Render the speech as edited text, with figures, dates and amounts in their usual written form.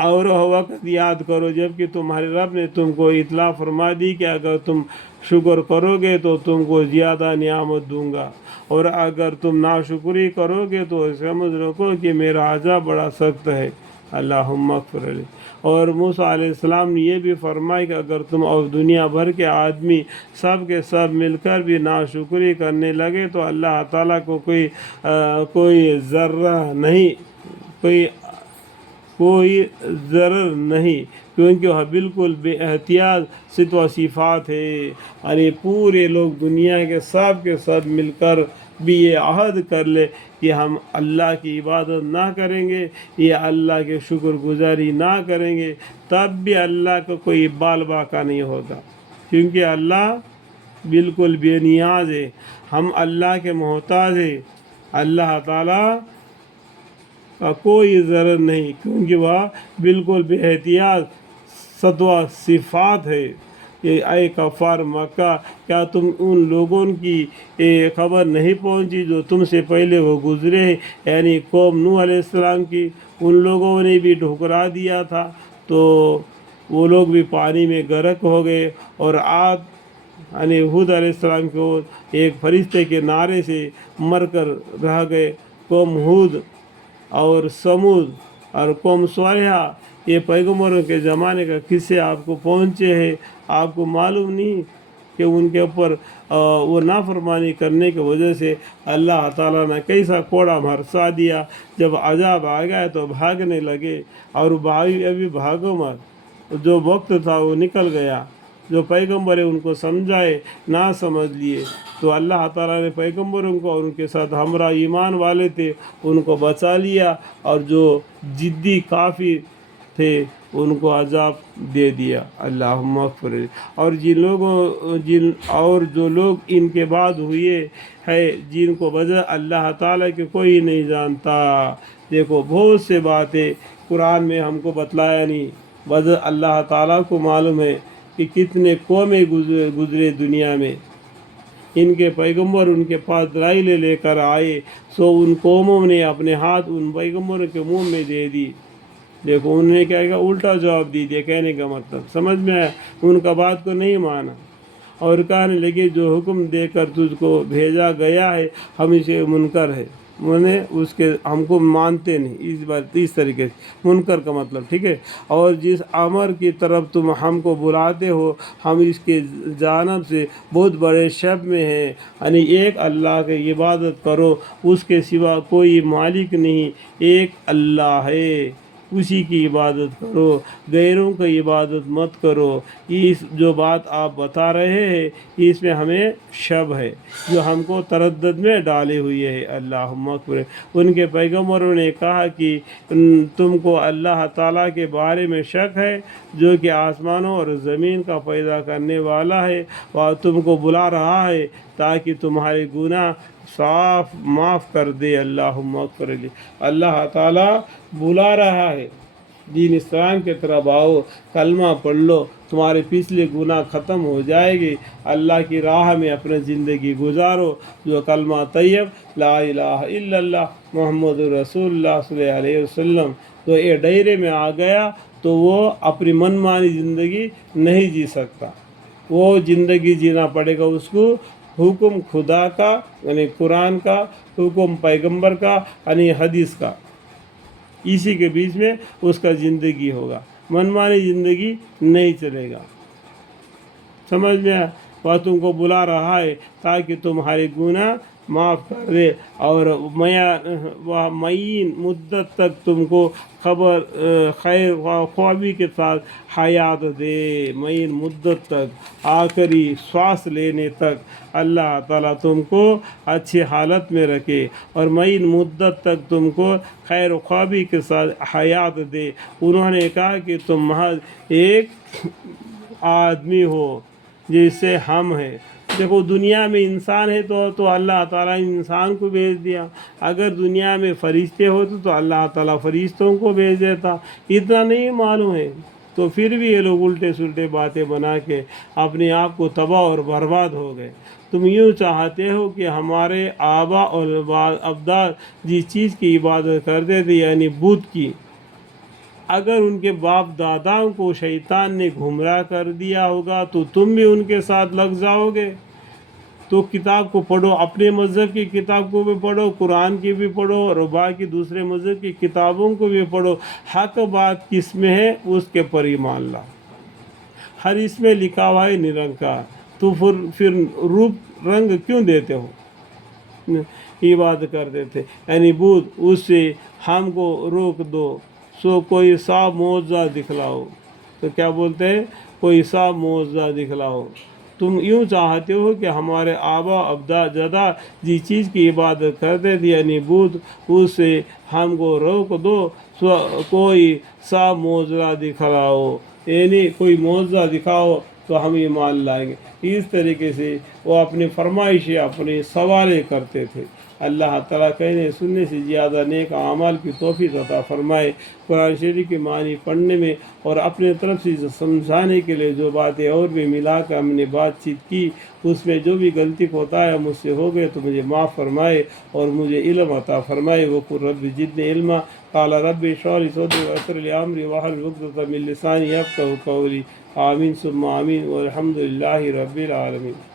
اور وہ وقت یاد کرو جب کہ تمہارے رب نے تم کو اطلاع فرما دی کہ اگر تم شکر کرو گے تو تم کو زیادہ نعمت دوں گا، اور اگر تم ناشکری کرو گے تو سمجھ رکھو کہ میرا عذاب بڑا سخت ہے۔ اللہم اغفر لی۔ اور موسیٰ علیہ السلام نے یہ بھی فرمایا کہ اگر تم اور دنیا بھر کے آدمی سب کے سب مل کر بھی ناشکری کرنے لگے تو اللہ تعالیٰ کو کوئی ذرہ نہیں، کوئی ضرر نہیں، کیونکہ وہ بالکل بے احتیاط صفت و صفات ہے۔ یعنی پورے لوگ دنیا کے سب مل کر بھی یہ عہد کر لے کہ ہم اللہ کی عبادت نہ کریں گے یا اللہ کے شکر گزاری نہ کریں گے، تب بھی اللہ کا کوئی بال باقا نہیں ہوگا، کیونکہ اللہ بالکل بے نیاز ہے، ہم اللہ کے محتاج ہیں۔ اللہ تعالیٰ کا کوئی ضرر نہیں، کیونکہ وہ بالکل بے احتیاط صفت و صفات ہے۔ کہ اے کفار مکہ، کیا تم ان لوگوں کی خبر نہیں پہنچی جو تم سے پہلے وہ گزرے، یعنی قوم نوح علیہ السلام کی؟ ان لوگوں نے بھی ٹھکرا دیا تھا تو وہ لوگ بھی پانی میں غرق ہو گئے، اور عاد یعنی ہود علیہ السلام کو ایک فرشتے کے نعرے سے مر کر رہ گئے۔ قوم ہود اور سمود اور قوم صالحہ، یہ پیغمبروں کے زمانے کا قصے آپ کو پہنچے ہیں، آپ کو معلوم نہیں کہ ان کے اوپر وہ نافرمانی کرنے کی وجہ سے اللہ تعالیٰ نے کیسا کوڑا برسا دیا۔ جب عذاب آ گیا تو بھاگنے لگے، اور ابھی بھاگو مت، جو وقت تھا وہ نکل گیا، جو پیغمبر ان کو سمجھائے نہ سمجھ لیے، تو اللہ تعالیٰ نے پیغمبروں کو اور ان کے ساتھ ہمراہ ایمان والے تھے ان کو بچا لیا، اور جو ضدی کافر تھے ان کو عذاب دے دیا۔ اللہم اغفر لی۔ اور جو لوگ ان کے بعد ہوئے ہیں جن کو وجہ اللہ تعالیٰ کے کوئی نہیں جانتا۔ دیکھو بہت سے باتیں قرآن میں ہم کو بتلایا نہیں، وجہ اللہ تعالیٰ کو معلوم ہے کہ کتنے قومیں گزرے دنیا میں، ان کے پیغمبر ان کے پاس دلائل لے کر آئے، سو ان قوموں نے اپنے ہاتھ ان پیغمبروں کے منہ میں دے دی۔ دیکھو انہوں نے کیا کہا، الٹا جواب دی دیا، کہنے کا مطلب سمجھ میں آیا، ان کا بات کو نہیں مانا، اور کہنے لگے جو حکم دے کر تجھ کو بھیجا گیا ہے ہم اسے منکر ہے، ہم کو مانتے نہیں، اس طریقے سے منکر کا مطلب ٹھیک ہے۔ اور جس امر کی طرف تم ہم کو بلاتے ہو ہم اس کے جانب سے بہت بڑے شب میں ہیں، یعنی ایک اللہ کی عبادت کرو، اس کے سوا کوئی مالک نہیں، ایک اللہ ہے، اسی کی عبادت کرو، غیروں کی عبادت مت کرو۔ جو بات آپ بتا رہے ہیں اس میں ہمیں شب ہے جو ہم کو تردد میں ڈالے ہوئے ہے۔ اللہم اکبر۔ ان کے پیغمبروں نے کہا کہ تم کو اللہ تعالیٰ کے بارے میں شک ہے جو کہ آسمانوں اور زمین کا پیدا کرنے والا ہے، اور تم کو بلا رہا ہے تاکہ تمہارے گناہ صاف معاف کر دے۔ اللہم اغفر لی۔ اللہ تعالیٰ بلا رہا ہے، دین اسلام کی طرف آؤ، کلمہ پڑھ لو، تمہارے پچھلے گناہ ختم ہو جائے گی، اللہ کی راہ میں اپنے زندگی گزارو، جو کلمہ طیب لا الہ الا اللہ محمد رسول اللہ صلی اللہ علیہ وسلم تو یہ دائرے میں آ گیا تو وہ اپنی منمانی زندگی نہیں جی سکتا، وہ زندگی جینا پڑے گا اس کو حکم خدا کا یعنی قرآن کا، حکم پیغمبر کا یعنی حدیث کا، اسی کے بیچ میں اس کا زندگی ہوگا، منمانی زندگی نہیں چلے گا۔ سمجھ میں وہ تم کو بلا رہا ہے تاکہ تمہارے گناہ معاف کر دے، اور معین مدت تک تم کو خیر خواہی کے ساتھ حیات دے، معین مدت تک، آخری سانس لینے تک اللہ تعالیٰ تم کو اچھی حالت میں رکھے، اور معین مدت تک تم کو خیر خواہی کے ساتھ حیات دے۔ انہوں نے کہا کہ تم محض ایک آدمی ہو جیسے ہم ہیں۔ دیکھو دنیا میں انسان ہے تو اللہ تعالیٰ انسان کو بھیج دیا، اگر دنیا میں فرشتے ہوتے تو اللہ تعالیٰ فرشتوں کو بھیج دیتا، اتنا نہیں معلوم ہے تو پھر بھی یہ لوگ الٹے سلٹے باتیں بنا کے اپنے آپ کو تباہ اور برباد ہو گئے۔ تم یوں چاہتے ہو کہ ہمارے آبا اور اجداد جس چیز کی عبادت کرتے تھے یعنی بت کی، اگر ان کے باپ داداؤں کو شیطان نے گمراہ کر دیا ہوگا تو تم بھی ان کے ساتھ لگ جاؤ گے۔ تو کتاب کو پڑھو، اپنے مذہب کی کتاب کو بھی پڑھو، قرآن کی بھی پڑھو، اور باقی دوسرے مذہب کی کتابوں کو بھی پڑھو۔ حق بات کس میں ہے اس کے پر ایمان لا۔ ہر اس میں لکھا ہوا ہے نرنکار، تو پھر روپ رنگ کیوں دیتے ہو؟ عبادت کرتے تھے یعنی بدھ، اس سے ہم کو روک دو، سو کوئی صاف معجزہ دکھلاؤ۔ تو کیا بولتے ہیں؟ کوئی صاف معجزہ دکھلاؤ۔ تم یوں چاہتے ہو کہ ہمارے آبا جدہ جس چیز کی عبادت کرتے تھے یعنی بدھ، اس سے ہم کو روک دو، سو کوئی صاف معجزہ دکھلاؤ، یعنی کوئی معجزہ دکھاؤ تو ہم ایمان لائیں گے۔ اس طریقے سے وہ اپنی فرمائشیں، اپنے سوالیں کرتے تھے۔ اللہ تعالیٰ کہنے سننے سے زیادہ نیک اعمال کی توفیق عطا فرمائے۔ قرآن شریف کی معنی پڑھنے میں اور اپنے طرف سے سمجھانے کے لیے جو باتیں اور بھی ملا کر ہم نے بات چیت کی، اس میں جو بھی غلطی ہوتا ہے مجھ سے ہو گئے تو مجھے معاف فرمائے اور مجھے علم عطا فرمائے۔ وقل رب زدنی علما قال رب اشرح لي صدري ويسر لي امري واحلل عقدة من لساني يفقهوا قولي آمین ثم آمین والحمد للہ رب العالمین۔